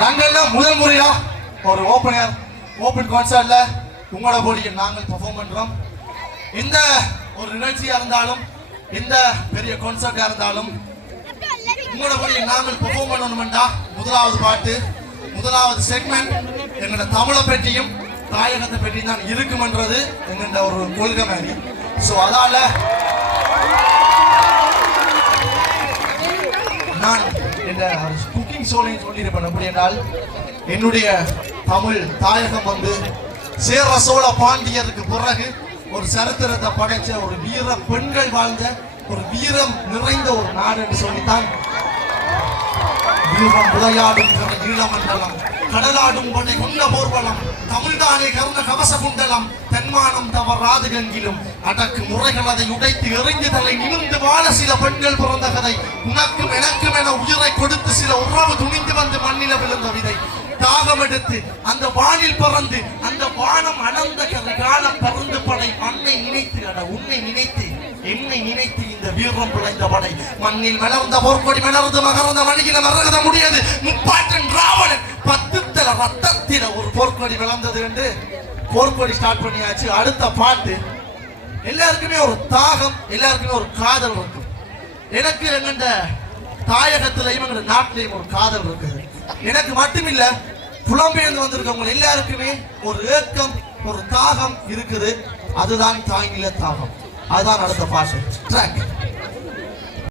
லண்டன்ல முதல் முறையா ஒரு ஓபன் கான்சர்ட்ல உங்களோட போடியை நாங்கள் பெர்ஃபார்ம் பண்றோம். இந்த ஒரு நிகழ்ச்சியா இருந்தாலும் எந்த பெரிய கான்சர்ட்டா இருந்தாலும் உங்களோட போடியை நாங்கள் பெர்ஃபார்ம் பண்ணணும்டா முதலாவது பாட்டு முதலாவது செக்மெண்ட் எங்களோட தமிழை பற்றியும் தாயகத்தை பற்றியும் தான் இருக்குமன்றது எங்கள்ட ஒரு கொள்கை மாதிரி. ஸோ அதால நான் இந்த குக்கிங் ஷோலையும் சொல்லியிருப்பேன். அப்படி என்றால் என்னுடைய தமிழ் தாயகம் வந்து சேர சோழ பாண்டியருக்கு பிறகு ஒரு சரித்திரத்தை படைச்ச ஒரு வீர பெண்கள் வாழ்ந்த ஒரு வீரம் நிறைந்த ஒரு நாடு என்று சொல்லித்தான் வீரம் விளையாடும் ஈழமண்டலம் கடலாடும் படை கொண்ட போர்வலம் தமிழ்தானே கருண கவச குண்டலம் தென்மானம் தவறாது கங்கிலும் அடக்கு முறைகள் அதை உடைத்து எறிந்து தலை நிமிர்ந்து வாழ சில பெண்கள் பிறந்த கதை உனக்கும் எனக்கும் என உயிரை கொடுத்து சில உறவு துணிந்து வந்து மண்ணில விழுந்த விதை தாகம் எடுத்து அந்த வானில் பறந்து அந்த வானம் அனந்த கதை காலம் பறந்து படை மண்ணை நினைத்து அட உன்னை நினைத்து என்னை நினைத்து இந்த வீரம் பிழைந்த படை மண்ணில் மலர்ந்த போர்க்கொடி மலர்ந்து மகர்ந்த மணியில மறக்க முடியாது முப்பாட்டன் ராவணன் 10 தல ரத்தத்தில ஒரு போர்க்கொடி விளந்தது என்று போர்க்கொடி ஸ்டார்ட் பண்ணியாச்சு. அடுத்த பாட்டு எல்லாருக்குமே ஒரு தாகம் எல்லாருக்குமே ஒரு காதல் இருக்கும். எனக்கு எங்கண்ட தாயகத்திலையும் எங்க நாட்டிலையும் ஒரு காதல் இருக்குது. எனக்கு மட்டுமில்ல புலம்பெயர்ந்து வந்திருக்கவங்க எல்லாருக்குமே ஒரு ஏக்கம் ஒரு தாகம் இருக்குது. அதுதான் தாய்நில தாகம். அதுதான் அடுத்த பாட்டு ட்ராக்.